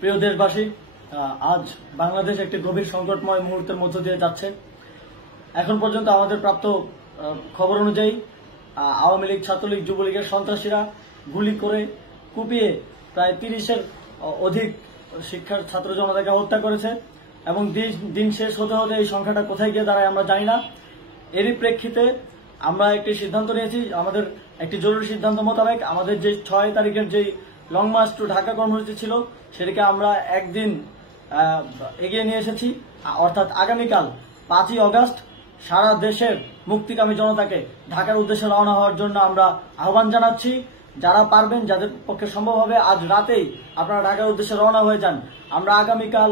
প্রিয় দেশবাসী, আজ বাংলাদেশ একটি গভীর সংকটময় মুহূর্তের মধ্য দিয়ে যাচ্ছে। এখন পর্যন্ত আমাদের প্রাপ্ত খবর অনুযায়ী আওয়ামী লীগ, ছাত্রলীগ, যুবলীগের সন্ত্রাসীরা গুলি করে কুপিয়ে প্রায় 30-এর অধিক শিক্ষার ছাত্র জনতাকে হত্যা করেছে এবং দিন শেষ হতে হতে এই সংখ্যাটা কোথায় গিয়ে দাঁড়ায় আমরা জানি না। এরই প্রেক্ষিতে আমরা একটি সিদ্ধান্ত নিয়েছি। আমাদের একটি জরুরি সিদ্ধান্ত মোতাবেক আমাদের যে 6 তারিখের যে লং মার্চ টু ঢাকা কর্মসূচি ছিল সেটিকে আমরা একদিন এগিয়ে নিয়ে এসেছি। অর্থাৎ আগামীকাল 5ই অগস্ট সারা দেশের মুক্তিকামী জনতাকে ঢাকার উদ্দেশ্যে রওনা হওয়ার জন্য আমরা আহ্বান জানাচ্ছি। যারা পারবেন, যাদের পক্ষে সম্ভব হবে, আজ রাতেই আপনারা ঢাকার উদ্দেশ্যে রওনা হয়ে যান। আমরা আগামীকাল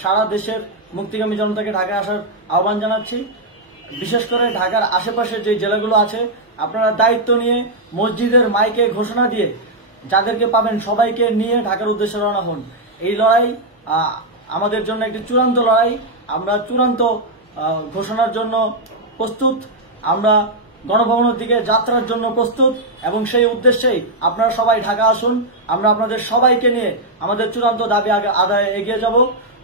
সারা দেশের মুক্তিকামী জনতাকে ঢাকায় আসার আহ্বান জানাচ্ছি। বিশেষ করে ঢাকার আশেপাশের যে জেলাগুলো আছে, আপনারা দায়িত্ব নিয়ে মসজিদের মাইকে ঘোষণা দিয়ে যাদেরকে পাবেন সবাইকে নিয়ে ঢাকার উদ্দেশ্যে রওনা হন। এই লড়াই আমাদের জন্য একটি চূড়ান্ত লড়াই। আমরা চূড়ান্ত ঘোষণার জন্য প্রস্তুত। আমরা গণভবনের দিকে যাত্রার জন্য প্রস্তুত এবং সেই উদ্দেশ্যেই আপনারা সবাই ঢাকা আসুন। আমরা আপনাদের সবাইকে নিয়ে আমাদের চূড়ান্ত দাবি আদায়ে এগিয়ে যাব।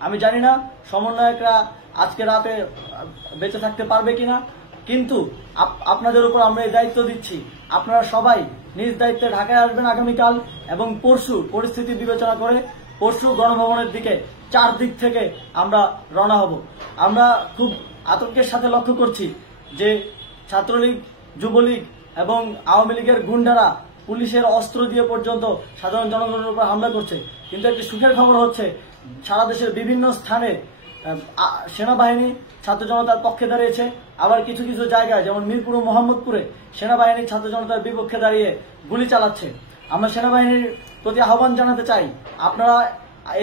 আমি জানি না সমন্বয়করা আজকে রাতে বেঁচে থাকতে পারবে কিনা, কিন্তু আপনাদের উপর আমরা এই দায়িত্ব দিচ্ছি। আপনারা সবাই নিজ দায়িত্বে ঢাকায় আসবেন আগামীকাল এবং পরশু পরিস্থিতি বিবেচনা করে পরশু গণভবনের দিকে 4 দিক থেকে আমরা রওনা হব। আমরা খুব আতঙ্কের সাথে লক্ষ্য করছি যে ছাত্রলীগ, যুবলীগ এবং আওয়ামী লীগের গুন্ডারা পুলিশের অস্ত্র দিয়ে পর্যন্ত সাধারণ জনগণের উপর হামলা করছে। কিন্তু একটি সুখের খবর হচ্ছে, সারা দেশের বিভিন্ন স্থানে সেনাবাহিনী ছাত্র জনতার পক্ষে দাঁড়িয়েছে। আবার কিছু কিছু জায়গায় যেমন মিরপুর ও মোহাম্মদপুরে সেনাবাহিনী ছাত্র জনতার বিপক্ষে দাঁড়িয়ে গুলি চালাচ্ছে। আমরা সেনাবাহিনীর প্রতি আহ্বান জানাতে চাই, আপনারা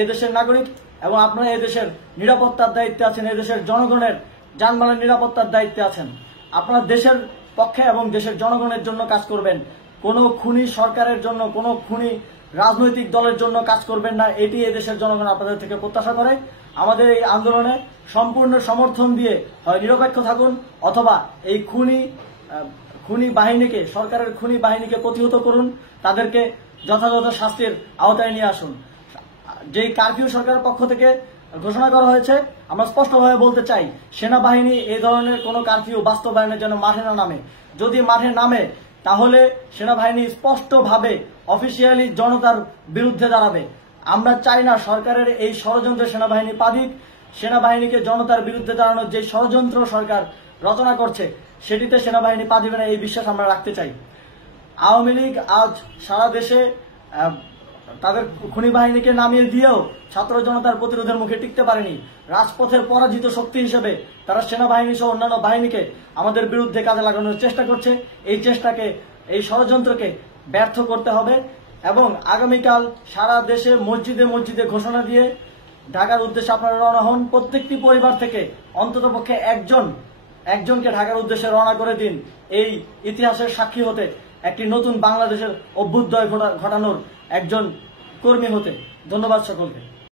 এদেশের নাগরিক এবং আপনারা এদেশের নিরাপত্তার দায়িত্বে আছেন, এদেশের জনগণের যানবাহনের নিরাপত্তার দায়িত্বে আছেন। আপনারা দেশের পক্ষে এবং দেশের জনগণের জন্য কাজ করবেন। কোনো খুনি সরকারের জন্য, কোনো খুনি রাজনৈতিক দলের জন্য কাজ করবেন না। এটি এদেশের জনগণ আপনাদের থেকে প্রত্যাশা করে। আমাদের এই আন্দোলনে সম্পূর্ণ সমর্থন দিয়ে হয় নিরপেক্ষ থাকুন, অথবা এই খুনি বাহিনীকে, সরকারের খুনি বাহিনীকে প্রতিহত করুন, তাদেরকে যথাযথ শাস্তির আওতায় নিয়ে আসুন। যেই কারফিউ সরকারের পক্ষ থেকে ঘোষণা করা হয়েছে, আমরা স্পষ্টভাবে বলতে চাই, সেনাবাহিনী এই ধরনের কোনো কারফিউ বাস্তবায়নের জন্য মাঠে না নামে। যদি মাঠে নামে তাহলে সেনাবাহিনী স্পষ্টভাবে অফিসিয়ালি জনতার বিরুদ্ধে দাঁড়াবে। আমরা চাই না সরকারের এই ষড়যন্ত্রে সেনাবাহিনী পা দিক। সেনাবাহিনীকে জনতার বিরুদ্ধে দাঁড়ানোর যে ষড়যন্ত্র সরকার রচনা করছে সেটিতে সেনাবাহিনী পা দিবে না, এই বিশ্বাস আমরা রাখতে চাই। আওয়ামী লীগ আজ সারা দেশে তাদের খুনি বাহিনীকে নামিয়ে দিয়েও ছাত্র জনতার প্রতিরোধের মুখে টিকতে পারেনি। রাজপথের পরাজিত শক্তি হিসেবে তারা সেনাবাহিনী সহ অন্যান্য বাহিনীকে আমাদের বিরুদ্ধে কাজে লাগানোর চেষ্টা করছে। এই চেষ্টাকে, এই ষড়যন্ত্রকে ব্যর্থ করতে হবে এবং আগামীকাল সারা দেশে মসজিদে মসজিদে ঘোষণা দিয়ে ঢাকার উদ্দেশ্যে আপনারা রওনা হন। প্রত্যেকটি পরিবার থেকে অন্ততপক্ষে একজনকে ঢাকার উদ্দেশ্যে রওনা করে দিন, এই ইতিহাসের সাক্ষী হতে, একটি নতুন বাংলাদেশের অভ্যুদয় ঘটানোর একজন কর্মী হতে। ধন্যবাদ সকলকে।